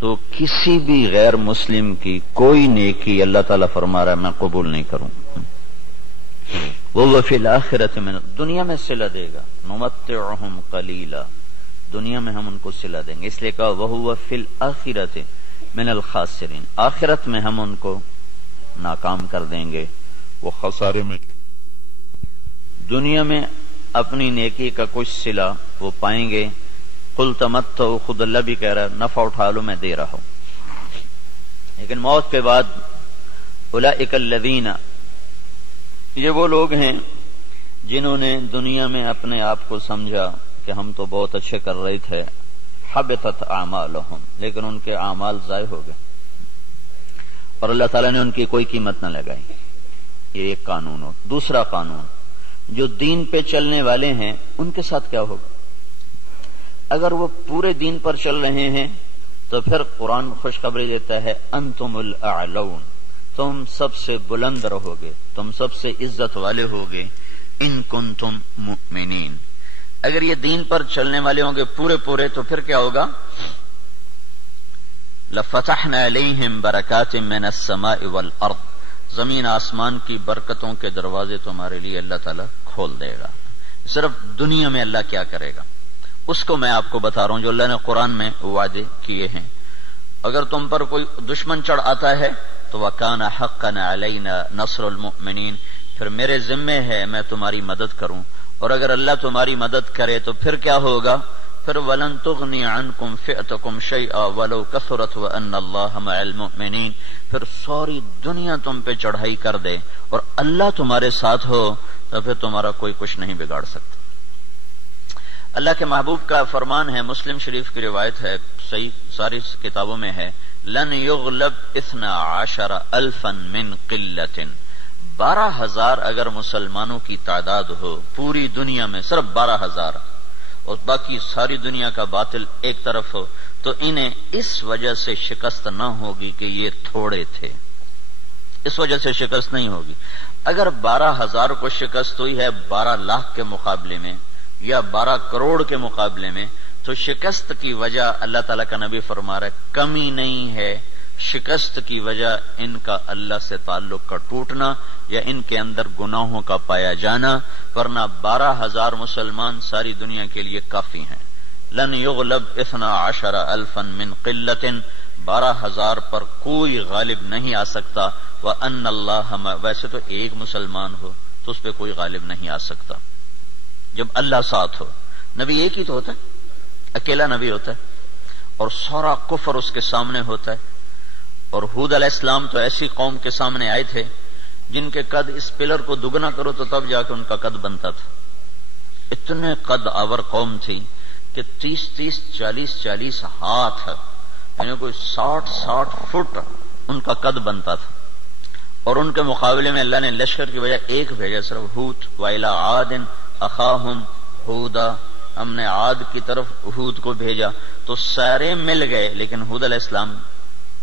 تو کسی بھی غیر مسلم کی کوئی نیکی اللہ تعالیٰ فرما رہا ہے میں قبول نہیں کروں. وہ فی الآخرۃ من، دنیا میں صلہ دے گا. نمتعہم قلیلا، دنیا میں ہم ان کو صلہ دیں گے. اس لیے کہا وہو فی الآخرۃ من الخاسرین، آخرت میں ہم ان کو ناکام کر دیں گے، وہ خسارے میں. دنیا میں اپنی نیکی کا کچھ صلہ وہ پائیں گے. قل تمتعوا، خود اللہ بھی کہہ رہا ہے نفع اٹھا لو میں دے رہا ہوں. لیکن موت کے بعد اولئک الذین، یہ وہ لوگ ہیں جنہوں نے دنیا میں اپنے آپ کو سمجھا کہ ہم تو بہت اچھے کر رہے تھے. حبطت اعمالہم، لیکن ان کے اعمال ضائع ہو گئے اور اللہ تعالیٰ نے ان کی کوئی قیمت نہ لگائی. یہ ایک قانون ہو. دوسرا قانون، جو دین پہ چلنے والے ہیں ان کے ساتھ کیا ہوگا؟ اگر وہ پورے دین پر چل رہے ہیں تو پھر قرآن خوشخبری دیتا ہے انتم الاعلون، تم سب سے بلند رہو گے، تم سب سے عزت والے ہوگے. ان کنتم مؤمنین، اگر یہ دین پر چلنے والے ہوں گے پورے تو پھر کیا ہوگا؟ لفتحنا علیہم برکات من السماء والارض، زمین آسمان کی برکتوں کے دروازے تمہارے لیے اللہ تعالیٰ کھول دے گا. صرف دنیا میں اللہ کیا کرے گا اس کو میں آپ کو بتا رہا ہوں جو اللہ نے قرآن میں وعدے کیے ہیں. اگر تم پر کوئی دشمن چڑھ آتا ہے تو وَكَانَ حَقًّا عَلَيْنَا نَصْرُ الْمُؤْمِنِينَ، پھر میرے ذمے ہے میں تمہاری مدد کروں. اور اگر اللہ تمہاری مدد کرے تو پھر کیا ہوگا؟ پھر وَلَن تُغْنِيَ عَنْكُمْ فِئْتُكُمْ شَيْئًا وَلَوْ كَثُرَتْ وَأَنَّ اللَّهَ مَعَ الْمُؤْمِنِينَ. پھر ساری دنیا تم پہ چڑھائی کر دے اور اللہ تمہارے ساتھ ہو تو پھر تمہارا کوئی کچھ نہیں بگاڑ سکتا. اللہ کے محبوب کا فرمان ہے، مسلم شریف کی روایت ہے، صحیح ساری کتابوں میں ہے، لن یغلب 12,000 من قلت، 12,000 اگر مسلمانوں کی تعداد ہو پوری دنیا میں، صرف 12,000، اور باقی ساری دنیا کا باطل ایک طرف ہو، تو انہیں اس وجہ سے شکست نہ ہوگی کہ یہ تھوڑے تھے، اس وجہ سے شکست نہیں ہوگی. اگر 12,000 کو شکست ہوئی ہے 12 لاکھ کے مقابلے میں یا 12 کروڑ کے مقابلے میں، تو شکست کی وجہ اللہ تعالیٰ کا نبی فرما رہا ہے کمی نہیں ہے، شکست کی وجہ ان کا اللہ سے تعلق کا ٹوٹنا یا ان کے اندر گناہوں کا پایا جانا، ورنہ 12,000 مسلمان ساری دنیا کے لیے کافی ہیں. لن یغلب 12,000 من قلت، 12,000 پر کوئی غالب نہیں آ سکتا. وَأَنَّ اللَّهَ، ویسے تو ایک مسلمان ہو تو اس پہ کوئی غالب نہیں آ سکتا جب اللہ ساتھ ہو. نبی ایک ہی تو ہوتا ہے، اکیلا نبی ہوتا ہے اور سارا کفر اس کے سامنے ہوتا ہے. اور ہود علیہ السلام تو ایسی قوم کے سامنے آئے تھے جن کے قد اس پلر کو دگنا کرو تو تب جا کے ان کا قد بنتا تھا. اتنے قد آور قوم تھی کہ 30 40 ہاتھ، یعنی کوئی 60 فٹ ان کا قد بنتا تھا. اور ان کے مقابلے میں اللہ نے لشکر کی وجہ ایک بھیجا، صرف ہود. وَإِلَىٰ عَادٍ أَخَاهُمْ هُودًا، ہم نے عاد کی طرف ہود کو بھیجا تو سارے مل گئے لیکن ہود علیہ السلام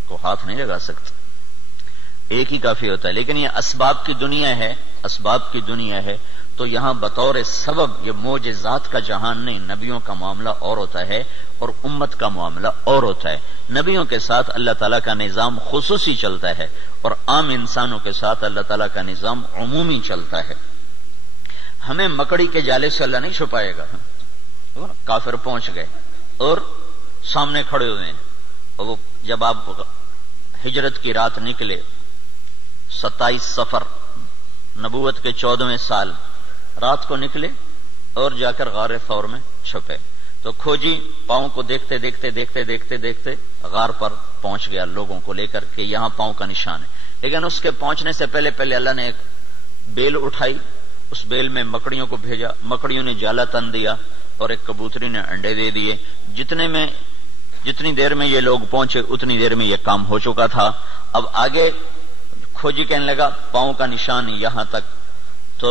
کو ہاتھ نہیں لگا سکتے، ایک ہی کافی ہوتا ہے. لیکن یہ اسباب کی دنیا ہے، اسباب کی دنیا ہے، تو یہاں بطور سبب یہ معجزات کا جہان نہیں، نبیوں کا معاملہ اور ہوتا ہے اور امت کا معاملہ اور ہوتا ہے. نبیوں کے ساتھ اللہ تعالیٰ کا نظام خصوصی چلتا ہے اور عام انسانوں کے ساتھ اللہ تعالیٰ کا نظام عمومی چلتا ہے. ہمیں مکڑی کے جالے سے اللہ نہیں چھپائے گا. کافر پہنچ گئے اور سامنے کھڑے ہوئے ہیں، اور وہ جب آپ ہجرت کی رات نکلے 27 صفر نبوت کے 14ویں سال رات کو نکلے اور جا کر غار ثور میں چھپے تو کھوجی پاؤں کو دیکھتے دیکھتے غار پر پہنچ گیا لوگوں کو لے کر کے یہاں پاؤں کا نشان ہے. لیکن اس کے پہنچنے سے پہلے اللہ نے ایک بیل اٹھائی، اس بیل میں مکڑیوں کو بھیجا، مکڑیوں نے جالا تن دیا اور ایک کبوتری نے انڈے دے دیے. جتنی دیر میں یہ لوگ پہنچے اتنی دیر میں یہ کام ہو چکا تھا. اب آگے کھوجی کہنے لگا پاؤں کا نشان یہاں تک، تو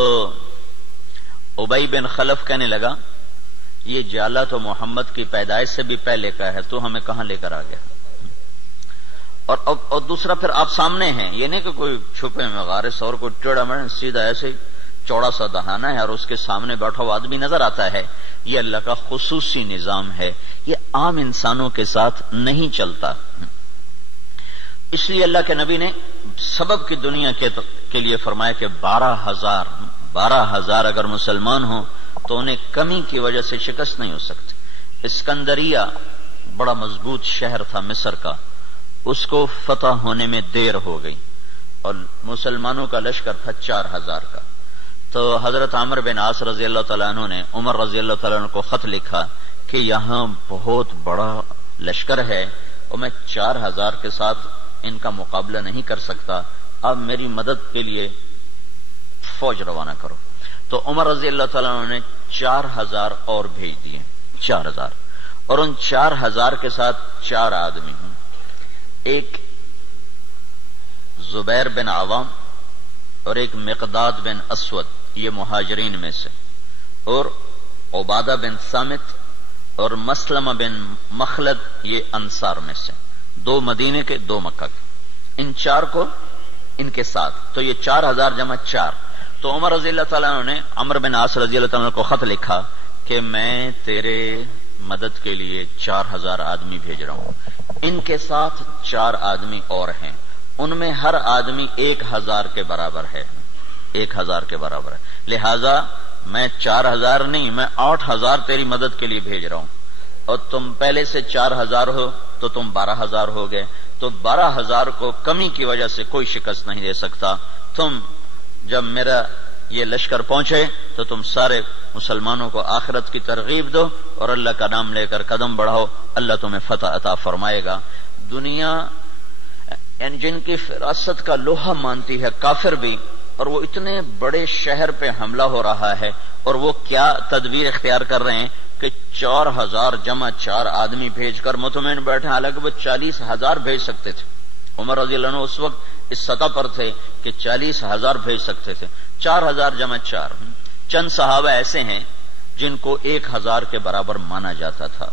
ابی بن خلف کہنے لگا یہ جالا تو محمد کی پیدائش سے بھی پہلے کا ہے، تو ہمیں کہاں لے کر آ گیا. اور دوسرا پھر آپ سامنے ہیں، یہ نہیں کہ کوئی چھپے میں غار ثور کو ٹیڑھا مرن، سیدھا ایسے چوڑا سا دہانا ہے اور اس کے سامنے بیٹھا ہوا آدمی نظر آتا ہے. یہ اللہ کا خصوصی نظام ہے، یہ عام انسانوں کے ساتھ نہیں چلتا. اس لیے اللہ کے نبی نے سبب کی دنیا کے لیے فرمایا کہ 12,000 اگر مسلمان ہوں تو انہیں کمی کی وجہ سے شکست نہیں ہو سکتی. اسکندریہ بڑا مضبوط شہر تھا مصر کا، اس کو فتح ہونے میں دیر ہو گئی اور مسلمانوں کا لشکر تھا 4,000 کا. تو حضرت عمرو بن عاص رضی اللہ تعالیٰ عنہ نے عمر رضی اللہ تعالیٰ عنہ کو خط لکھا کہ یہاں بہت بڑا لشکر ہے اور میں 4,000 کے ساتھ ان کا مقابلہ نہیں کر سکتا، اب میری مدد کے لیے فوج روانہ کرو. تو عمر رضی اللہ تعالیٰ عنہ نے 4,000 اور بھیج دیے، 4,000، اور ان 4,000 کے ساتھ 4 آدمی ہیں، ایک زبیر بن عوام اور ایک مقداد بن اسود، یہ مہاجرین میں سے، اور عبادہ بن صامت اور مسلمہ بن مخلد، یہ انصار میں سے، 2 مدینے کے 2 مکہ کے. ان 4 کو ان کے ساتھ، تو یہ 4,000 جمع 4. تو عمر رضی اللہ تعالیٰ عنہ نے عمرو بن عاص رضی اللہ تعالیٰ عنہ کو خط لکھا کہ میں تیرے مدد کے لیے 4,000 آدمی بھیج رہا ہوں، ان کے ساتھ 4 آدمی اور ہیں، ان میں ہر آدمی 1,000 کے برابر ہے، 1,000 کے برابر ہے، لہذا میں 4,000 نہیں، میں 8,000 تیری مدد کے لیے بھیج رہا ہوں، اور تم پہلے سے 4,000 ہو تو تم 12,000 ہو گئے، تو 12,000 کو کمی کی وجہ سے کوئی شکست نہیں دے سکتا. تم جب میرا یہ لشکر پہنچے تو تم سارے مسلمانوں کو آخرت کی ترغیب دو اور اللہ کا نام لے کر قدم بڑھاؤ، اللہ تمہیں فتح عطا فرمائے گا. دنیا یعنی جن کی فراست کا لوہا مانتی ہے کافر بھی، اور وہ اتنے بڑے شہر پہ حملہ ہو رہا ہے، اور وہ کیا تدبیر اختیار کر رہے ہیں کہ 4,000 جمع 4 آدمی بھیج کر مطمئن بیٹھے، حالانکہ وہ 40,000 بھیج سکتے تھے. عمر رضی اللہ عنہ اس وقت اس سطح پر تھے کہ 40,000 بھیج سکتے تھے. 4,000 جمع 4. چند صحابہ ایسے ہیں جن کو 1,000 کے برابر مانا جاتا تھا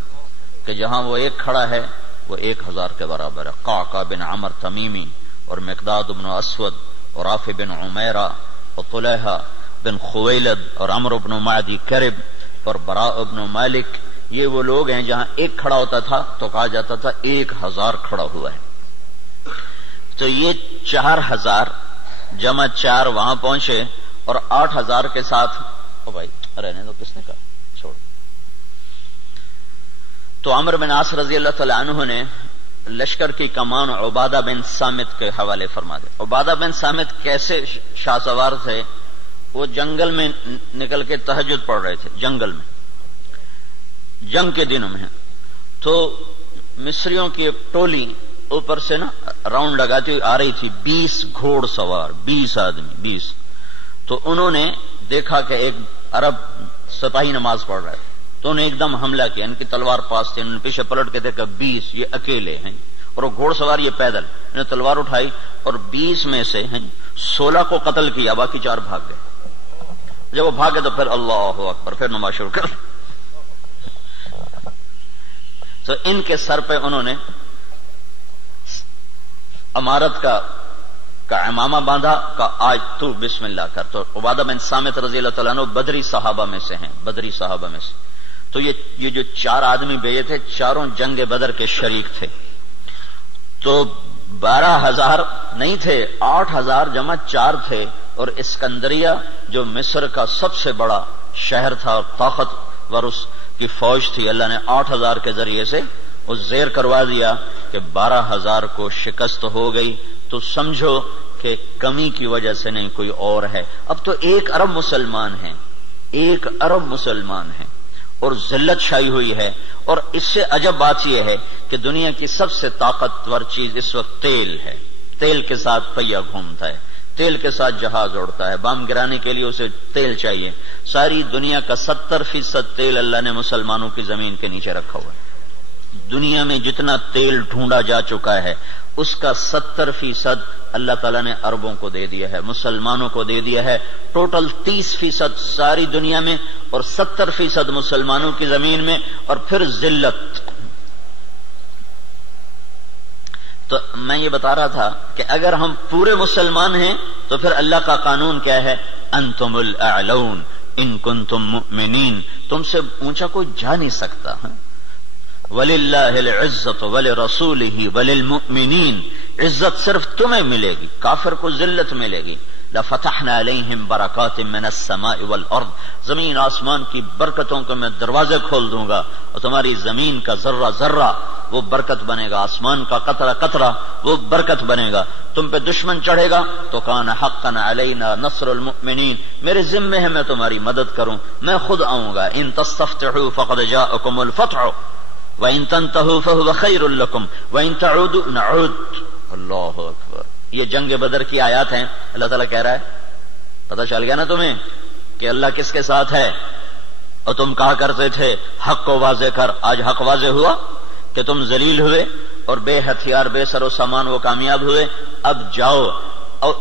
کہ جہاں وہ ایک کھڑا ہے وہ 1,000 کے برابر ہے. قعقاع بن عمر تمیمی اور مقداد بن اسود اور رافع بن عمیرہ اور طلحہ بن خویلد اور عمرو بن معدی کرب اور براء بن مالک، یہ وہ لوگ ہیں جہاں ایک کھڑا ہوتا تھا تو کہا جاتا تھا 1,000 کھڑا ہوا ہے. تو یہ 4,000 جمع 4 وہاں پہنچے اور 8,000 کے ساتھ بھائی رہنے دو، کس نے کہا چھوڑ. تو عمرو بن عاص رضی اللہ تعالی عنہ نے لشکر کی کمان عبادہ بن صامت کے حوالے فرما دے. عبادہ بن صامت کیسے شاہ سوار تھے؟ وہ جنگل میں نکل کے تہجد پڑھ رہے تھے، جنگل میں، جنگ کے دنوں میں. تو مصریوں کی ایک ٹولی اوپر سے نا راؤنڈ لگاتی ہوئی آ رہی تھی، 20 گھوڑ سوار، 20 آدمی، 20. تو انہوں نے دیکھا کہ ایک عرب سپاہی نماز پڑھ رہا ہے، تو انہیں ایک دم حملہ کیا. ان کی تلوار پاس تھی، انہوں نے پیچھے پلٹ کے دیکھا 20 یہ اکیلے ہیں، اور وہ گھوڑ سوار یہ پیدل. انہوں نے تلوار اٹھائی اور 20 میں سے 16 کو قتل کیا، باقی 4 بھاگ گئے. جب وہ بھاگے تو پھر اللہ اکبر، پھر نماز شروع کر. تو ان کے سر پہ انہوں نے امارت کا امامہ باندھا کہ آج تو بسم اللہ کر. تو عبادہ بن صامت رضی اللہ تعالیٰ عنہ بدری صحابہ میں سے ہیں، بدری صحابہ میں سے. تو یہ جو 4 آدمی بھیجے تھے، چاروں جنگ بدر کے شریک تھے. تو 12,000 نہیں تھے، 8,000 جمع 4 تھے. اور اسکندریہ جو مصر کا سب سے بڑا شہر تھا اور طاقتور اس کی فوج تھی، اللہ نے 8,000 کے ذریعے سے اس زیر کروا دیا کہ 12,000 کو شکست ہو گئی. تو سمجھو کہ کمی کی وجہ سے نہیں، کوئی اور ہے. اب تو 1 ارب مسلمان ہیں، 1 ارب مسلمان ہیں، اور ذلت چھائی ہوئی ہے. اور اس سے عجب بات یہ ہے کہ دنیا کی سب سے طاقتور چیز اس وقت تیل ہے. تیل کے ساتھ پہیہ گھومتا ہے، تیل کے ساتھ جہاز اڑتا ہے، بم گرانے کے لیے اسے تیل چاہیے. ساری دنیا کا 70% تیل اللہ نے مسلمانوں کی زمین کے نیچے رکھا ہوا ہے. دنیا میں جتنا تیل ڈھونڈا جا چکا ہے اس کا 70% اللہ تعالیٰ نے عربوں کو دے دیا ہے، مسلمانوں کو دے دیا ہے. ٹوٹل 30% ساری دنیا میں اور 70% مسلمانوں کی زمین میں. اور پھر ذلت. تو میں یہ بتا رہا تھا کہ اگر ہم پورے مسلمان ہیں تو پھر اللہ کا قانون کیا ہے؟ انتم الاعلون ان کنتم مؤمنین. تم سے اونچا کوئی جا نہیں سکتا. وَلِلَّهِ الْعِزَّةُ وَلِرَسُولِهِ وَلِلْمُؤْمِنِينَ، عزت صرف تمہیں ملے گی، کافر کو ذلت ملے گی. لَفَتَحْنَا عَلَيْهِمْ بَرَكَاتٍ مِّنَ السَّمَاءِ وَالْأَرْضِ، زمین آسمان کی برکتوں کے میں دروازے کھول دوں گا، اور تمہاری زمین کا ذرہ ذرہ وہ برکت بنے گا، آسمان کا قطرہ قطرہ وہ برکت بنے گا. تم پہ دشمن چڑھے گا تو کان حقا علینا نصر المؤمنین، میرے ذمے ہے میں تمہاری مدد کروں، میں خود آؤں گا. ان تستفتحوا فقد جاءکم الفتح وان تنتهوا فهو خیر لکم وان تعودوا نعود. اللہ اکبر. یہ جنگ بدر کی آیات ہیں. اللہ تعالیٰ کہہ رہا ہے پتہ چل گیا نا تمہیں کہ اللہ کس کے ساتھ ہے، اور تم کہا کرتے تھے حق کو واضح کر. آج حق واضح ہوا کہ تم ذلیل ہوئے اور بے ہتھیار بے سر و سامان وہ کامیاب ہوئے. اب جاؤ اور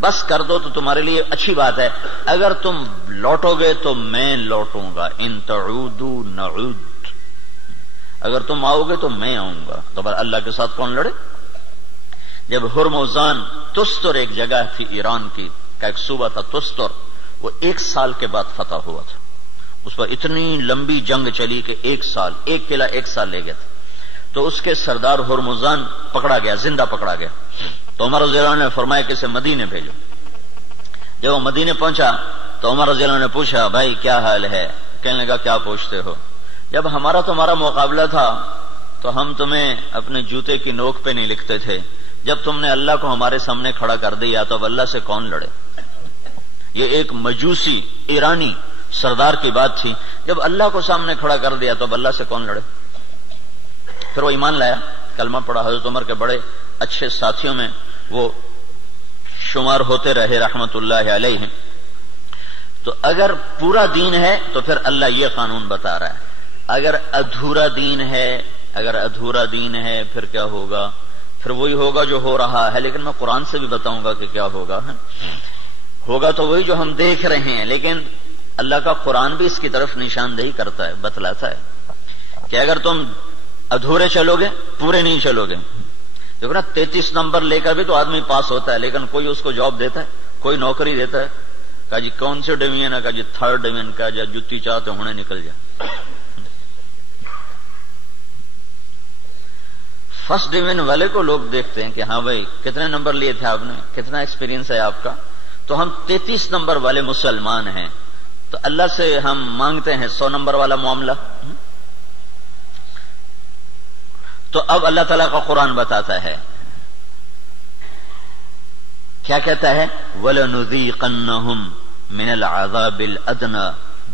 بس کر دو تو تمہارے لیے اچھی بات ہے. اگر تم لوٹو گے تو میں لوٹوں گا. ان تعودوا نعود، اگر تم آؤ گے تو میں آؤں گا. تو پر اللہ کے ساتھ کون لڑے؟ جب ہرمزان تستر ایک جگہ تھی ایران کی کا ایک صوبہ تھا تستر، وہ 1 سال کے بعد فتح ہوا تھا. اس پر اتنی لمبی جنگ چلی کہ 1 سال، ایک قلعہ 1 سال لے گیا تھا. تو اس کے سردار ہرمزان پکڑا گیا، زندہ پکڑا گیا. تو عمر رضی اللہ عنہ نے فرمایا کہ اسے مدینے بھیجو. جب وہ مدینے پہنچا تو عمر رضی اللہ عنہ نے پوچھا بھائی کیا حال ہے؟ کہنے لگا کیا پوچھتے ہو؟ جب ہمارا تمہارا مقابلہ تھا تو ہم تمہیں اپنے جوتے کی نوک پہ نہیں لکھتے تھے. جب تم نے اللہ کو ہمارے سامنے کھڑا کر دیا تو اب اللہ سے کون لڑے؟ یہ ایک مجوسی ایرانی سردار کی بات تھی. جب اللہ کو سامنے کھڑا کر دیا تو اب اللہ سے کون لڑے؟ پھر وہ ایمان لایا، کلمہ پڑھا. حضرت عمر کے بڑے اچھے ساتھیوں میں وہ شمار ہوتے رہے رحمت اللہ علیہ. تو اگر پورا دین ہے تو پھر اللہ یہ قانون بتا رہا ہے. اگر ادھورا دین ہے پھر کیا ہوگا؟ پھر وہی ہوگا جو ہو رہا ہے. لیکن میں قرآن سے بھی بتاؤں گا کہ کیا ہوگا. ہوگا تو وہی جو ہم دیکھ رہے ہیں. لیکن اللہ کا قرآن بھی اس کی طرف نشاندہی کرتا ہے، بتلاتا ہے کہ اگر تم ادھورے چلو گے، پورے نہیں چلو گے. دیکھو نا 33 نمبر لے کر بھی تو آدمی پاس ہوتا ہے، لیکن کوئی اس کو جاب دیتا ہے، کوئی نوکری دیتا ہے. کہا جی کون سے ڈویژن ہے؟ کہا جی 3rd ڈویژن کا. جا جتی چاہتے ہونے نکل جا. 1st ڈویژن والے کو لوگ دیکھتے ہیں کہ ہاں بھائی کتنے نمبر لیے تھے آپ نے، کتنا ایکسپیرینس ہے آپ کا. تو ہم 33 نمبر والے مسلمان ہیں. تو اللہ سے ہم مانگتے ہیں 100 نمبر والا معاملہ. تو اب اللہ تعالیٰ کا قرآن بتاتا ہے، کیا کہتا ہے؟ وَلَنُذِيقَنَّهُمْ مِنَ الْعَذَابِ الْأَدْنَى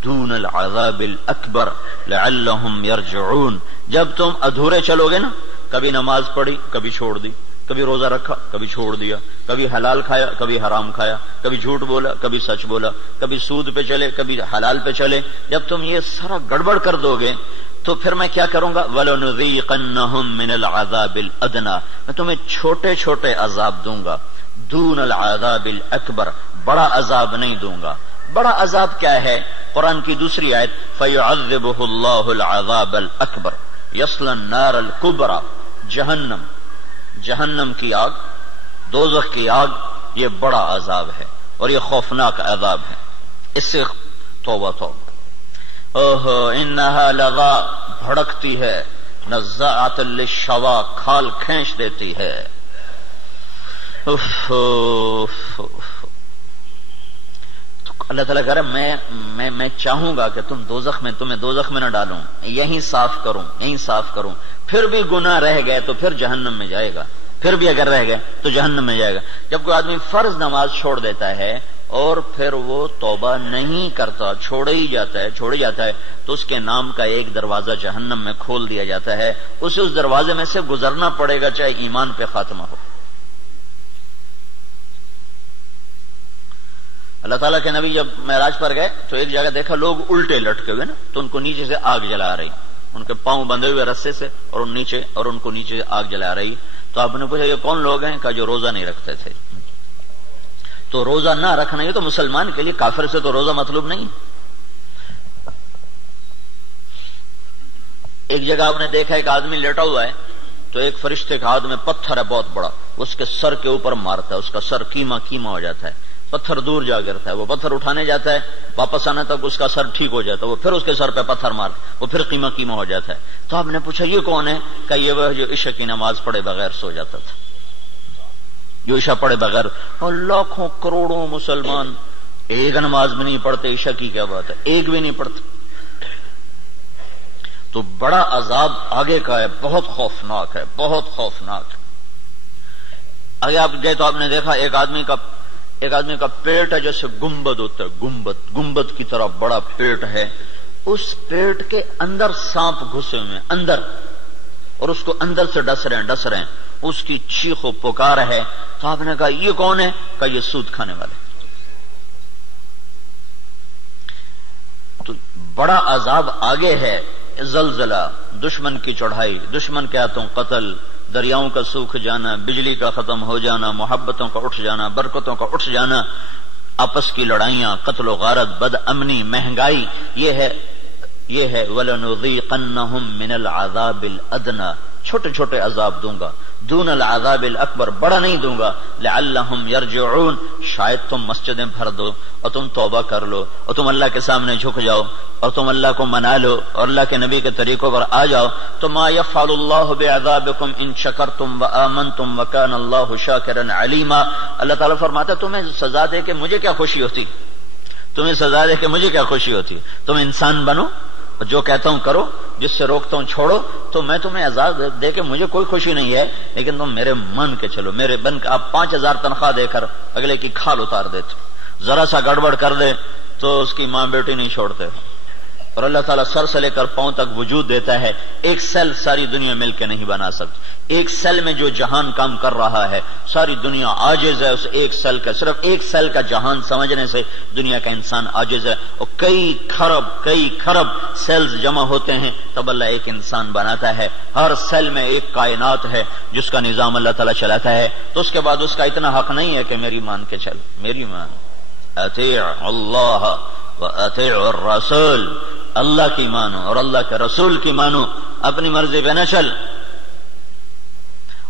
دُونَ الْعَذَابِ الْأَكْبَرِ لَعَلَّهُمْ يَرْجِعُونَ. جب تم ادھورے چلو گے نا، کبھی نماز پڑھی کبھی چھوڑ دی، کبھی روزہ رکھا کبھی چھوڑ دیا، کبھی حلال کھایا کبھی حرام کھایا، کبھی جھوٹ بولا کبھی سچ بولا، کبھی سود پہ چلے کبھی حلال پہ چلے. جب تم یہ سارا گڑبڑ کر دو گے تو پھر میں کیا کروں گا؟ وَلَنُذِيقَنَّهُمْ مِنَ الْعَذَابِ الْأَدْنَى، میں تمہیں چھوٹے چھوٹے عذاب دوں گا. دون العذاب الاکبر، بڑا عذاب نہیں دوں گا. بڑا عذاب کیا ہے؟ قرآن کی دوسری آیت فَيُعَذِّبُهُ اللَّهُ الْعَذَابَ الْأَكْبَرَ يَصْلَى النَّارَ الْكُبْرَى. جہنم کی آگ، دوزخ کی آگ، یہ بڑا عذاب ہے اور یہ خوفناک عذاب ہے. اس سے توبہ توبہ. اوہو انہا لغا، بھڑکتی ہے. نزاعۃ للشوا، کھال کھینچ دیتی ہے. اللہ تعالیٰ کہہ رہا ہے میں چاہوں گا کہ تمہیں دوزخ میں نہ ڈالوں، یہیں صاف کروں. پھر بھی گناہ رہ گئے تو پھر جہنم میں جائے گا. پھر بھی اگر رہ گئے تو جہنم میں جائے گا. جب کوئی آدمی فرض نماز چھوڑ دیتا ہے اور پھر وہ توبہ نہیں کرتا، چھوڑی جاتا ہے تو اس کے نام کا ایک دروازہ جہنم میں کھول دیا جاتا ہے. اسے اس دروازے میں سے گزرنا پڑے گا چاہے ایمان پہ خاتمہ ہو. اللہ تعالیٰ کے نبی جب معراج پر گئے تو ایک جگہ دیکھا لوگ الٹے لٹکے ہوئے نا، تو ان کو نیچے سے آگ جلا رہی، ان کے پاؤں بندھے ہوئے رسے سے اور ان کو نیچے آگ جلا رہی. تو آپ نے پوچھا یہ کون لوگ ہیں؟ کہا جو روزہ نہیں رکھتے تھے. تو روزہ نہ رکھنا یہ تو مسلمان کے لیے، کافر سے تو روزہ مطلوب نہیں. ایک جگہ آپ نے دیکھا ایک آدمی لیٹا ہوا ہے تو ایک فرشتے کے ہاتھ میں پتھر ہے بہت بڑا، اس کے سر کے اوپر مارتا ہے، اس کا سر کیما ہو جاتا ہے. پتھر دور جا گرتا ہے، وہ پتھر اٹھانے جاتا ہے، واپس آنے تک اس کا سر ٹھیک ہو جاتا ہے، وہ پھر اس کے سر پہ پتھر مار، وہ پھر قیمہ قیمہ ہو جاتا ہے۔ تو آپ نے پوچھا یہ کون ہے؟ کہ یہ وہ جو عشاء کی نماز پڑھے بغیر سو جاتا تھا، جو عشاء پڑھے بغیر۔ اور لاکھوں کروڑوں مسلمان ایک نماز بھی نہیں پڑھتے، عشاء کی کیا بات ہے، ایک بھی نہیں پڑھتے۔ تو بڑا عذاب آگے کا ہے، بہت خوفناک ہے، بہت خوفناک ہے۔ آگے آپ گئے تو آپ نے دیکھا ایک آدمی کا پیٹ ہے جیسے گنبد ہوتا ہے، گنبد کی طرح بڑا پیٹ ہے، اس پیٹ کے اندر سانپ گھسے ہوئے ہیں اندر، اور اس کو اندر سے ڈس رہے ہیں، اس کی چیخ و پکار ہے۔ تو آپ نے کہا یہ کون ہے؟ کہ یہ سود کھانے والے۔ تو بڑا عذاب آگے ہے، زلزلہ، دشمن کی چڑھائی، دشمن کے ہاتھوں قتل، دریاؤں کا سوکھ جانا، بجلی کا ختم ہو جانا، محبتوں کا اٹھ جانا، برکتوں کا اٹھ جانا، آپس کی لڑائیاں، قتل و غارت، بد امنی، مہنگائی، یہ ہے وَلَنُذِيقَنَّهُم مِّنَ الْعَذَابِ الْأَدْنَىٰ، چھوٹے چھوٹے عذاب دوں گا، دون العذاب الاکبر، بڑا نہیں دوں گا، لعلہم یرجعون، شاید تم مسجدیں بھر دو اور تم توبہ کر لو اور تم اللہ کے سامنے جھک جاؤ اور تم اللہ کو منا لو اور اللہ کے نبی کے طریقوں پر آ جاؤ۔ تو ما یفعل اللہ بعذابکم ان شکرتم وآمنتم وکان اللہ شاکرا علیما۔ اللہ تعالیٰ فرماتا ہے تمہیں سزا دے کے مجھے کیا خوشی ہوتی، تمہیں سزا دے کے مجھے کیا خوشی ہوتی، تم انسان بنو، جو کہتا ہوں کرو، جس سے روکتا ہوں چھوڑو، تو میں تمہیں عذاب دے کے مجھے کوئی خوشی نہیں ہے، لیکن تم میرے من کے چلو، میرے بن کے۔ آپ 5000 تنخواہ دے کر اگلے کی کھال اتار دیتے، ذرا سا گڑبڑ کر دے تو اس کی ماں بیٹی نہیں چھوڑتے، اور اللہ تعالیٰ سر سے لے کر پاؤں تک وجود دیتا ہے، ایک سیل ساری دنیا مل کے نہیں بنا سکتی، ایک سیل میں جو جہان کام کر رہا ہے ساری دنیا عاجز ہے اس ایک سیل کا، صرف ایک سیل کا جہان سمجھنے سے دنیا کا انسان عاجز ہے، اور کئی خرب سیلز جمع ہوتے ہیں تب اللہ ایک انسان بناتا ہے، ہر سیل میں ایک کائنات ہے جس کا نظام اللہ تعالیٰ چلاتا ہے۔ تو اس کے بعد اس کا اتنا حق نہیں ہے کہ میری مان کے چل، میری مان، اطیع اللہ واطیع الرسول، اللہ کی مانو اور اللہ کے رسول کی مانو، اپنی مرضی پہ نہ چل۔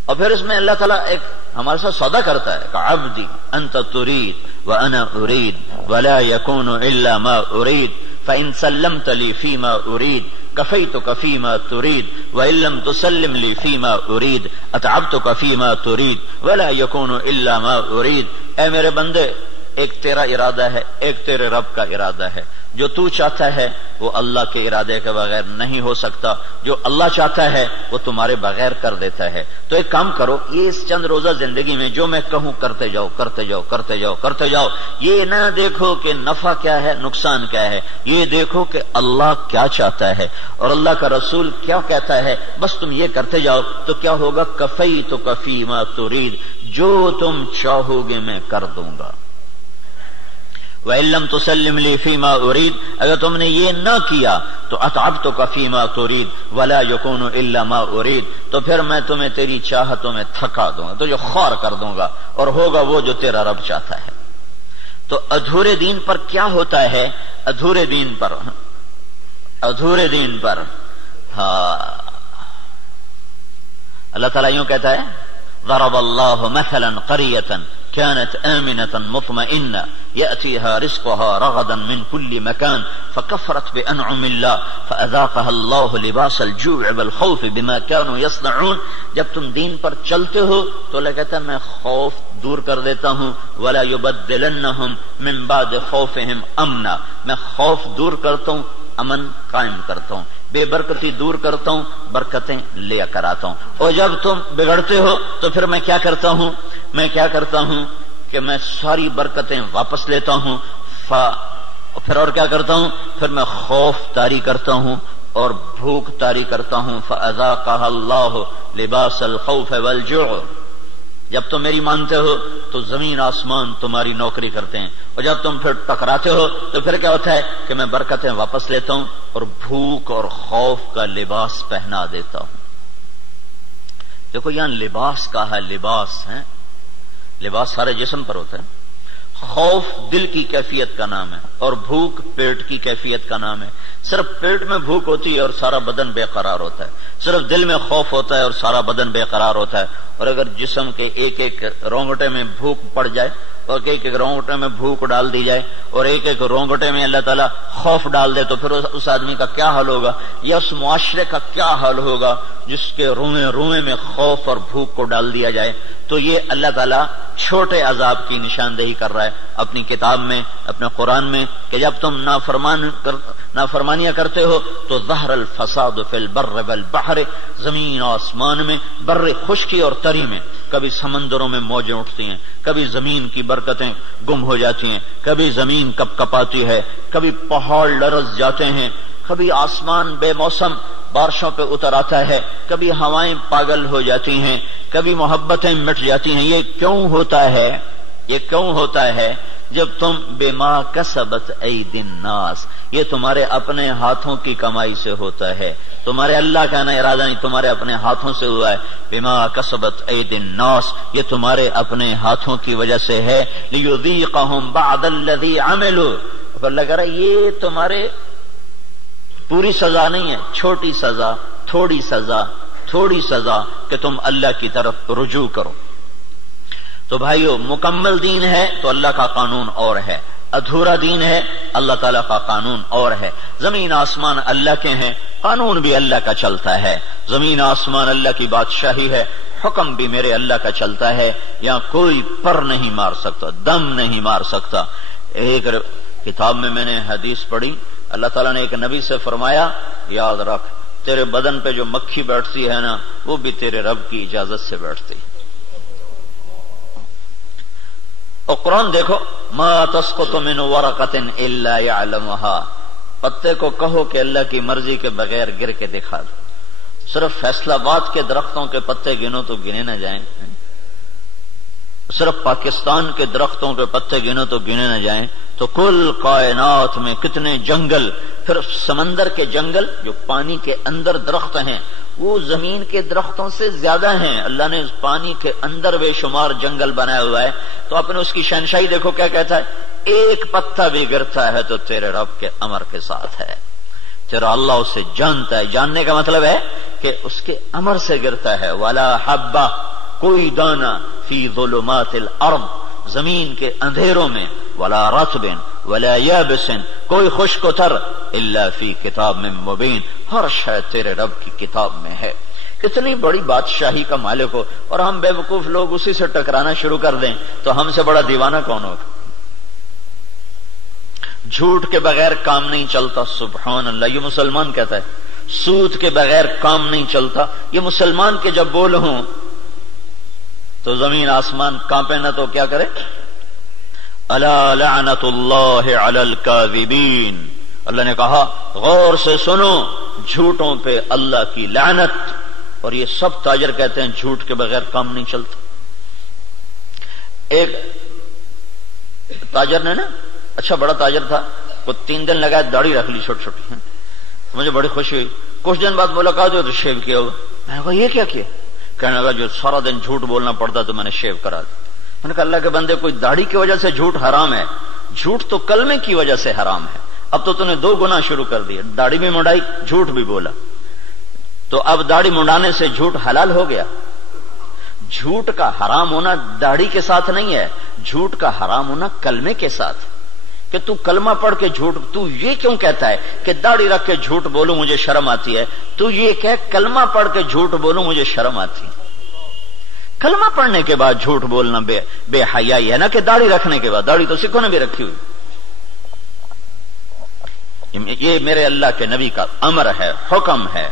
اور پھر اس میں اللہ تعالیٰ ایک ہمارے ساتھ سودا کرتا ہے کہ عبدی انت ترید وانا ارید ولا يكون الا ما ارید فان سلمت لي فيما ارید کفیتک فیما ترید وان لم تسلم لي فيما ارید اتعبتک فیما ترید ولا يكون الا ما ارید۔ اے میرے بندے، ایک تیرا ارادہ ہے، ایک تیرے رب کا ارادہ ہے، جو تو چاہتا ہے وہ اللہ کے ارادے کے بغیر نہیں ہو سکتا، جو اللہ چاہتا ہے وہ تمہارے بغیر کر دیتا ہے۔ تو ایک کام کرو، یہ اس چند روزہ زندگی میں جو میں کہوں کرتے جاؤ کرتے جاؤ کرتے جاؤ کرتے جاؤ، یہ نہ دیکھو کہ نفع کیا ہے نقصان کیا ہے، یہ دیکھو کہ اللہ کیا چاہتا ہے اور اللہ کا رسول کیا کہتا ہے، بس تم یہ کرتے جاؤ تو کیا ہوگا، کفیتک فیما ترید، جو تم چاہو گے میں کر دوں گا۔ وَإِن لَّمْ تُسَلِّمْ لِي فِيمَا أُرِيدُ، اگر تم نے یہ نہ کیا تو أَتْعَبْتُكَ فِيمَا تُرِيدُ وَلَا يَكُونُ إِلَّا مَا أُرِيدُ، تو پھر میں تمہیں تیری چاہتوں میں تھکا دوں گا، تجھے خوار کر دوں گا، اور ہوگا وہ جو تیرا رب چاہتا ہے۔ تو ادھورے دین پر کیا ہوتا ہے، ادھورے دین پر ہاں اللہ تعالیٰ یوں کہتا ہے، ضرب اللہ مثلا قریة كانت آمنة مطمئنة يأتيها رزقها رغدا من كل مكان فكفرت بأنعم الله فأذاقها الله لباس الجوع والخوف بما كانوا يصنعون۔ جب تم دین پر چلتے ہو تو اللہ کہتا ہے میں خوف دور کر دیتا ہوں، ولا يبدلنهم من بعد خوفهم امنا، میں خوف دور کرتا ہوں، امن قائم کرتا ہوں، بے برکتی دور کرتا ہوں، برکتیں لے کر آتا ہوں۔ اور جب تم بگڑتے ہو تو پھر میں کیا کرتا ہوں کہ میں ساری برکتیں واپس لیتا ہوں، پھر اور کیا کرتا ہوں، پھر میں خوف طاری کرتا ہوں اور بھوک طاری کرتا ہوں، فَأَذَاقَهَا اللَّهُ لِبَاسَ الْخَوْفِ وَالْجُوعِ۔ جب تم میری مانتے ہو تو زمین آسمان تمہاری نوکری کرتے ہیں، اور جب تم پھر ٹکراتے ہو تو پھر کیا ہوتا ہے کہ میں برکتیں واپس لیتا ہوں اور بھوک اور خوف کا لباس پہنا دیتا ہوں۔ دیکھو یہاں لباس کا ہے، لباس ہے، لباس سارے جسم پر ہوتا ہے۔ خوف دل کی کیفیت کا نام ہے اور بھوک پیٹ کی کیفیت کا نام ہے۔ صرف پیٹ میں بھوک ہوتی ہے اور سارا بدن بے قرار ہوتا ہے، صرف دل میں خوف ہوتا ہے اور سارا بدن بے قرار ہوتا ہے۔ اور اگر جسم کے ایک ایک رونگٹے میں بھوک پڑ جائے اور ایک ایک رونگٹے میں بھوک ڈال دی جائے اور ایک ایک رونگٹے میں اللہ تعالیٰ خوف ڈال دے تو پھر اس آدمی کا کیا حال ہوگا، یا اس معاشرے کا کیا حال ہوگا جس کے روئیں روئیں میں خوف اور بھوک کو ڈال دیا جائے۔ تو یہ اللہ تعالیٰ چھوٹے عذاب کی نشاندہی کر رہا ہے اپنی کتاب میں، اپنے قرآن میں، کہ جب تم نافرمانیاں کرتے ہو تو ظہر الفساد فی البر والبحر، زمین و آسمان میں، بر خشکی اور تری میں، کبھی سمندروں میں موجیں اٹھتی ہیں، کبھی زمین کی برکتیں گم ہو جاتی ہیں، کبھی زمین کپ کپاتی ہے، کبھی پہاڑ لرز جاتے ہیں، کبھی آسمان بے موسم بارشوں پہ اتر آتا ہے، کبھی ہوائیں پاگل ہو جاتی ہیں، کبھی محبتیں مٹ جاتی ہیں۔ یہ کیوں ہوتا ہے؟ یہ کیوں ہوتا ہے؟ جب تم بما کسبت ایدی الناس، یہ تمہارے اپنے ہاتھوں کی کمائی سے ہوتا ہے، تمہارے اللہ کا ارادہ نہیں، تمہارے اپنے ہاتھوں سے ہوا ہے۔ بما کسبت ایدی الناس، یہ تمہارے اپنے ہاتھوں کی وجہ سے ہے۔ لیذیقہم بعد الذی عملوا، اللہ کہہ رہا ہے یہ تمہارے پوری سزا نہیں ہے، چھوٹی سزا، تھوڑی سزا، تھوڑی سزا کہ تم اللہ کی طرف رجوع کرو۔ تو بھائیو، مکمل دین ہے تو اللہ کا قانون اور ہے، ادھورا دین ہے اللہ تعالیٰ کا قانون اور ہے۔ زمین آسمان اللہ کے ہیں، قانون بھی اللہ کا چلتا ہے۔ زمین آسمان اللہ کی بادشاہی ہے، حکم بھی میرے اللہ کا چلتا ہے، یہاں کوئی پر نہیں مار سکتا، دم نہیں مار سکتا۔ ایک کتاب میں نے حدیث پڑھی، اللہ تعالیٰ نے ایک نبی سے فرمایا، یاد رکھ تیرے بدن پہ جو مکھی بیٹھتی ہے نا، وہ بھی تیرے رب کی اجازت سے بیٹھتی۔ اور قرآن دیکھو، ما تسقط من ورقۃ الا يعلمها، پتے کو کہو کہ اللہ کی مرضی کے بغیر گر کے دکھا دو۔ صرف فیصلہ آباد کے درختوں کے پتے گنو تو گنے نہ جائیں، صرف پاکستان کے درختوں کے پتے گنو تو گنے نہ جائیں، تو کل کائنات میں کتنے جنگل، پھر سمندر کے جنگل جو پانی کے اندر درخت ہیں وہ زمین کے درختوں سے زیادہ ہیں۔ اللہ نے پانی کے اندر بے شمار جنگل بنایا ہوا ہے، تو آپ نے اس کی شہنشاہی دیکھو کیا کہتا ہے، ایک پتا بھی گرتا ہے تو تیرے رب کے امر کے ساتھ ہے، تیرا اللہ اسے جانتا ہے۔ جاننے کا مطلب ہے کہ اس کے امر سے گرتا ہے۔ ولا حبہ، کوئی دانہ، فی ظلمات الارض، زمین کے اندھیروں میں، ولا رطب ولا یابس، کوئی خشک و تر، الا فی کتاب میں مبین، ہر شے تیرے رب کی کتاب میں ہے۔ اتنی بڑی بادشاہی کا مالک ہو اور ہم بے وقوف لوگ اسی سے ٹکرانا شروع کر دیں تو ہم سے بڑا دیوانہ کون ہوگا؟ جھوٹ کے بغیر کام نہیں چلتا، سبحان اللہ، یہ مسلمان کہتا ہے۔ سود کے بغیر کام نہیں چلتا، یہ مسلمان کے جب بول ہوں تو زمین آسمان کانپے نہ تو کیا کرے؟ الا لعنت اللہ علی الکاذبین، اللہ نے کہا غور سے سنو، جھوٹوں پہ اللہ کی لعنت۔ اور یہ سب تاجر کہتے ہیں جھوٹ کے بغیر کام نہیں چلتا۔ ایک تاجر نے نا، اچھا بڑا تاجر تھا، وہ 3 دن لگائے داڑھی رکھ لی چھوٹی چھوٹی، مجھے بڑی خوشی ہوئی۔ کچھ دن بعد ملاقات ہوئی تو شیو کیا ہوا، میں نے کہا یہ کیا کیا؟ کہنے لگا جو سارا دن جھوٹ بولنا پڑتا تو میں نے شیو کرا دیا۔ میں نے کہا اللہ کے بندے، کوئی داڑھی کی وجہ سے جھوٹ حرام ہے؟ جھوٹ تو کلمے کی وجہ سے حرام ہے۔ اب تو نے 2 گناہ شروع کر دیے، داڑھی بھی منڈائی، جھوٹ بھی بولا، تو اب داڑھی منڈانے سے جھوٹ حلال ہو گیا۔ جھوٹ کا حرام ہونا داڑھی کے ساتھ نہیں ہے، جھوٹ کا حرام ہونا کلمے کے ساتھ، کہ تو کلمہ پڑھ کے جھوٹ، تو یہ کیوں کہتا ہے کہ داڑھی رکھ کے جھوٹ بولوں مجھے شرم آتی ہے؟ تو یہ کہ کلمہ پڑھ کے جھوٹ بولوں مجھے شرم آتی ہے۔ کلمہ پڑھنے کے بعد جھوٹ بولنا بے حیائی ہے، نہ کہ داڑھی رکھنے کے بعد۔ داڑھی تو سکھوں نے بھی رکھی ہوئی۔ یہ میرے اللہ کے نبی کا امر ہے، حکم ہے،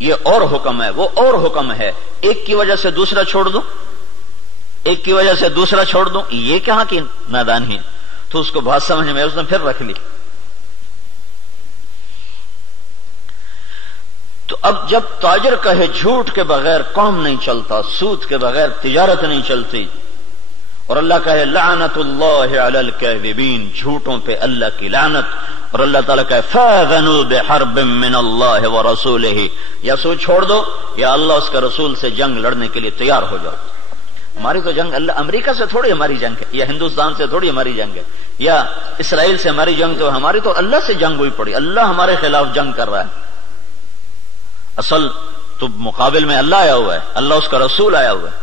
یہ اور حکم ہے، وہ اور حکم ہے۔ ایک کی وجہ سے دوسرا چھوڑ دوں، ایک کی وجہ سے دوسرا چھوڑ دوں، یہ کہاں کی نادانی ہے؟ تو اس کو بات سمجھ میں اس نے پھر رکھ لی۔ تو اب جب تاجر کہے جھوٹ کے بغیر کام نہیں چلتا، سود کے بغیر تجارت نہیں چلتی، اور اللہ کہے لعنت اللہ علی الکاذبین، جھوٹوں پہ اللہ کی لعنت، اور اللہ تعالیٰ کہے فاذنوا بحرب من اللہ ورسولہ، یا سود چھوڑ دو یا اللہ اس کے رسول سے جنگ لڑنے کے لیے تیار ہو جاؤ۔ ہماری تو جنگ اللہ، امریکہ سے تھوڑی ہماری جنگ ہے، یا ہندوستان سے تھوڑی ہماری جنگ ہے، یا اسرائیل سے ہماری جنگ، تو ہماری تو اللہ سے جنگ ہوئی پڑی، اللہ ہمارے خلاف جنگ کر رہا ہے۔ اصل تو مقابل میں اللہ آیا ہوا ہے، اللہ اس کا رسول آیا ہوا ہے۔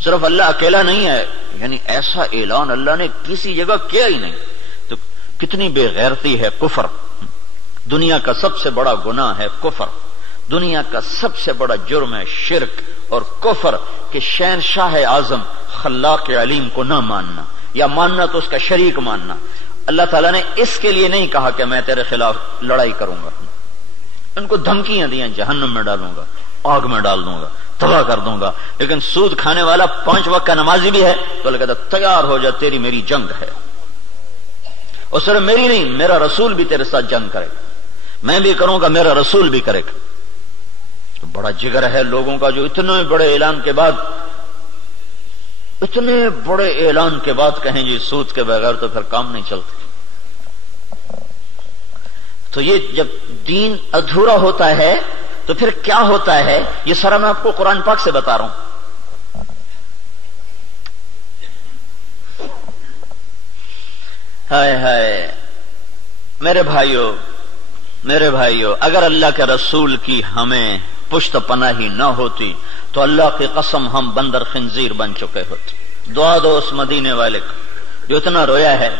صرف اللہ اکیلا نہیں ہے، یعنی ایسا اعلان اللہ نے کسی جگہ کیا ہی نہیں. تو کتنی بے غیرتی ہے کفر. دنیا کا سب سے بڑا گناہ ہے کفر. دنیا کا سب سے بڑا جرم ہے شرک اور کفر، کہ شہنشاہ اعظم خلاق علیم کو نہ ماننا، یا ماننا تو اس کا شریک ماننا. اللہ تعالیٰ نے اس کے لیے نہیں کہا کہ میں تیرے خلاف لڑائی کروں گا. ان کو دھمکیاں دیا جہنم میں ڈالوں گا، آگ میں ڈال دوں گا، تباہ کر دوں گا. لیکن سود کھانے والا 5 وقت کا نمازی بھی ہے تو اللہ کہتا تیار ہو جا، تیری میری جنگ ہے. اور صرف میری نہیں، میرا رسول بھی تیرے ساتھ جنگ کرے گا. میں بھی کروں گا، میرا رسول بھی کرے گا. تو بڑا جگر ہے لوگوں کا جو اتنے بڑے اعلان کے بعد، اتنے بڑے اعلان کے بعد کہیں جی سود کے بغیر تو پھر کام نہیں چلتے. تو یہ جب دین ادھورا ہوتا ہے تو پھر کیا ہوتا ہے، یہ سارا میں آپ کو قرآن پاک سے بتا رہا ہوں. ہائے ہائے میرے بھائیو، اگر اللہ کے رسول کی ہمیں پشت پناہی نہ ہوتی تو اللہ کی قسم ہم بندر خنزیر بن چکے ہوتے. دعا دو اس مدینے والے کو جو اتنا رویا ہے.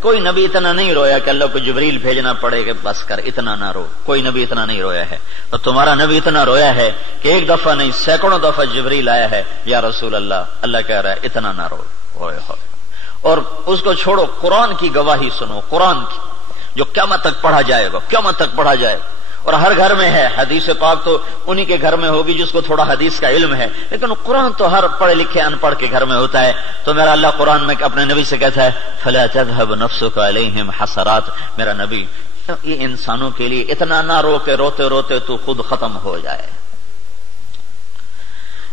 کوئی نبی اتنا نہیں رویا کہ اللہ کو جبریل بھیجنا پڑے کہ بس کر اتنا نہ رو. کوئی نبی اتنا نہیں رویا ہے. اور تمہارا نبی اتنا رویا ہے کہ ایک دفعہ نہیں سینکڑوں دفعہ جبریل آیا ہے، یا رسول اللہ کہہ رہا ہے اتنا نہ رو. اور اس کو چھوڑو، قرآن کی گواہی سنو، قرآن کی جو قیامت تک پڑھا جائے گا، قیامت تک پڑھا جائے گا. اور ہر گھر میں ہے. حدیث پاک تو انہی کے گھر میں ہوگی جس کو تھوڑا حدیث کا علم ہے، لیکن قرآن تو ہر پڑھے لکھے ان پڑھ کے گھر میں ہوتا ہے. تو میرا اللہ قرآن میں اپنے نبی سے کہتا ہے فَلَا تَذْهَبْ نَفْسُكَ عَلَيْهِمْ حَسَرَاتٍ. میرا نبی یہ انسانوں کے لیے اتنا نہ رو کہ روتے روتے تو خود ختم ہو جائے.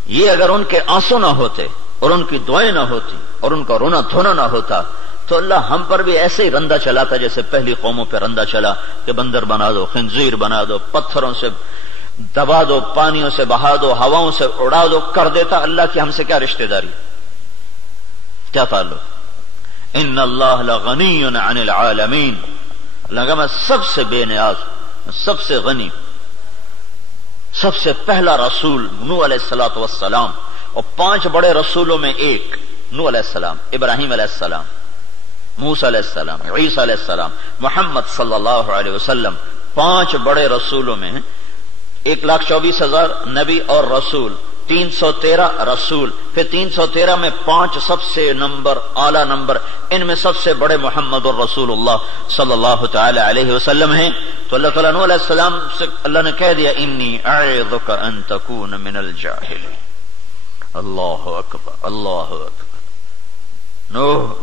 یہ اگر ان کے آنسو نہ ہوتے اور ان کی دعائیں نہ ہوتی اور ان کا رونا دھونا نہ ہوتا تو اللہ ہم پر بھی ایسے ہی رندہ چلاتا جیسے پہلی قوموں پہ رندہ چلا کہ بندر بنا دو، خنزیر بنا دو، پتھروں سے دبا دو، پانیوں سے بہا دو، ہواؤں سے اڑا دو. کر دیتا. اللہ کی ہم سے کیا رشتہ داری، کیا تعلق. ان اللہ لغنی عن العالمین. اللہ کہ میں سب سے بے نیاز، سب سے غنی. سب سے پہلا رسول نوح علیہ الصلوۃ والسلام، اور 5 بڑے رسولوں میں ایک نوح علیہ السلام، ابراہیم علیہ السلام، موسیٰ علیہ السلام، عیسیٰ علیہ السلام، محمد صلی اللہ علیہ وسلم. 5 بڑے رسولوں میں 1,24,000 نبی اور رسول، 313 رسول. پھر 313 میں 5 سب سے اعلی نمبر، ان میں سب سے بڑے محمد الرسول اللہ صلی اللہ تعالی علیہ وسلم ہیں. تو اللہ تعالیٰ نوح علیہ السلام سے اللہ نے کہہ دیا انی اعظک ان تکون من الجاہلین. اللہ اکبر، اللہ اکبر. نوح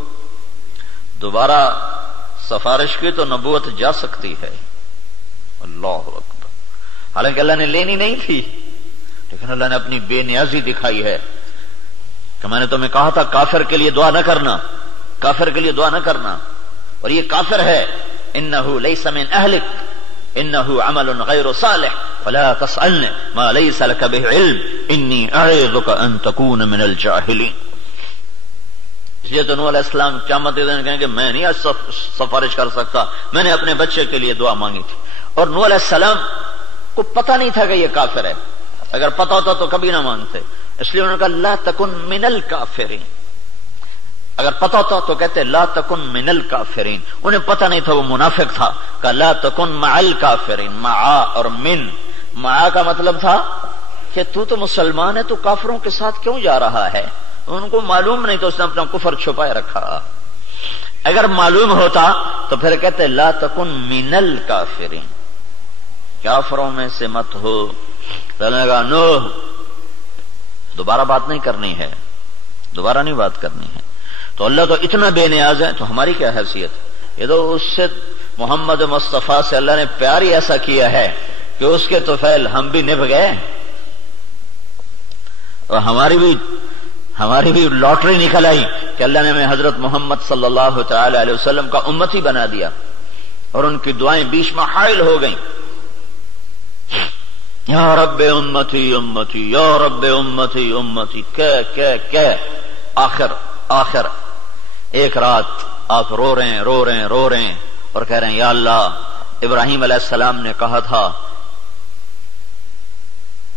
دوبارہ سفارش کی تو نبوت جا سکتی ہے. اللہ اکبر. حالانکہ اللہ نے لینی نہیں تھی، لیکن اللہ نے اپنی بے نیازی دکھائی ہے کہ میں نے تمہیں کہا تھا کافر کے لیے دعا نہ کرنا، کافر کے لیے دعا نہ کرنا. اور یہ کافر ہے. انہ لیس من اہلک انہ عمل غیر صالح فلا تسألنی ما لیس لک بہ علم انی اعظک ان تکون من الجاہلین. اس لیے تو نوح علیہ السلام قیامت کے دن کہیں گے میں نہیں آج سفارش کر سکتا، میں نے اپنے بچے کے لیے دعا مانگی تھی. اور نوح علیہ السلام کو پتہ نہیں تھا کہ یہ کافر ہے. اگر پتہ ہوتا تو کبھی نہ مانگتے. اس لیے انہوں نے کہا لا تکن من الکافرین. اگر پتہ ہوتا تو کہتے لا تکن من الکافرین. انہیں پتہ نہیں تھا، وہ منافق تھا. کہا لا تکن مع الکافرین. مع اور من، مع کا مطلب تھا کہ تو مسلمان ہے تو کافروں کے ساتھ کیوں جا رہا ہے. ان کو معلوم نہیں تو اس نے اپنا کفر چھپائے رکھا. اگر معلوم ہوتا تو پھر کہتے لا تکن من الکافرین، کافروں میں سے مت ہو. کہا نوح دوبارہ بات نہیں کرنی ہے، دوبارہ نہیں بات کرنی ہے. تو اللہ تو اتنا بے نیاز ہے، تو ہماری کیا حیثیت. یہ تو اس سے محمد مصطفیٰ سے اللہ نے پیار ہی ایسا کیا ہے کہ اس کے طفیل ہم بھی نبھ گئے. اور ہماری بھی لاٹری نکل آئی کہ اللہ نے ہمیں حضرت محمد صلی اللہ تعالی علیہ وسلم کا امتی بنا دیا، اور ان کی دعائیں بیچ میں حائل ہو گئیں. یا رب امتی امتی، یا رب امتی امتی، کہ آخر ایک رات آپ رو رہے ہیں اور کہہ رہے ہیں یا اللہ ابراہیم علیہ السلام نے کہا تھا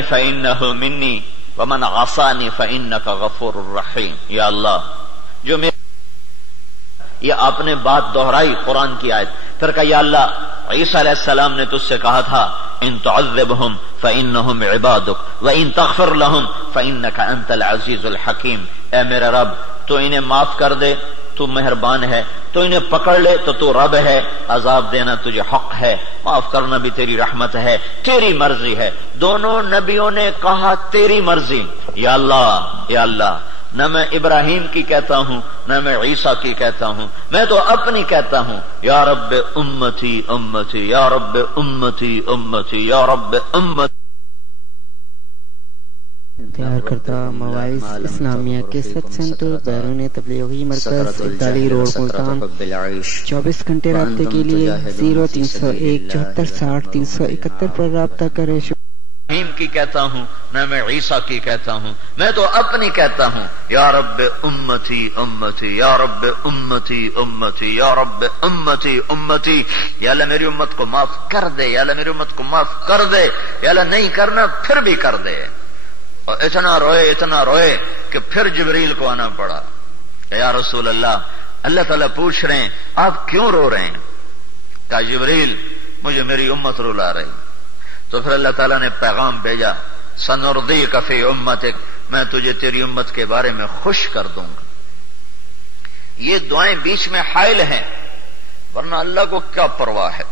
فَإِنَّهُ مِنِّي ومن عصانی فإنک غفور الرحیم. یا اللہ جو میرے، یہ آپ نے بات دہرائی قرآن کی آیت، پھر کہا یا اللہ عیسیٰ علیہ السلام نے تجھ سے کہا تھا ان تعذبہم فإنہم عبادک وإن تغفر لہم فإنک انت العزیز الحکیم. اے میرے رب تو انہیں معاف کر دے، تو مہربان ہے، تو انہیں پکڑ لے تو رب ہے، عذاب دینا تجھے حق ہے، معاف کرنا بھی تیری رحمت ہے، تیری مرضی ہے. دونوں نبیوں نے کہا تیری مرضی. یا اللہ یا اللہ، نہ میں ابراہیم کی کہتا ہوں نہ میں عیسیٰ کی کہتا ہوں، میں تو اپنی کہتا ہوں یا رب امتی امتی یا رب امتی امتی یا رب امتی. تیار کردہ مواعظ اسلامیہ کیسٹ سینٹر بیرون تبلیغی مرکز ابدالی روڈ ملتان 24 گھنٹے رابطے کے لیے 0301 74 60 371 پر رابطہ کریں. ابراہیم کی کہتا ہوں نہ میں عیسیٰ کی کہتا ہوں، میں تو اپنی کہتا ہوں یا رب امتی امتی یا رب امتی امتی یا رب امتی امتی. یا اللہ میری امت کو معاف کر دے، یا اللہ میری امت کو معاف کر دے، یا اللہ نہیں کرنا پھر بھی کر دے. اور اتنا روئے کہ پھر جبریل کو آنا پڑا. یا رسول اللہ، اللہ تعالیٰ پوچھ رہے ہیں آپ کیوں رو رہے ہیں؟ کہا جبریل مجھے میری امت رلا رہی. تو پھر اللہ تعالیٰ نے پیغام بھیجا سنردیک فی امتک، میں تجھے تیری امت کے بارے میں خوش کر دوں گا. یہ دعائیں بیچ میں حائل ہیں، ورنہ اللہ کو کیا پرواہ ہے.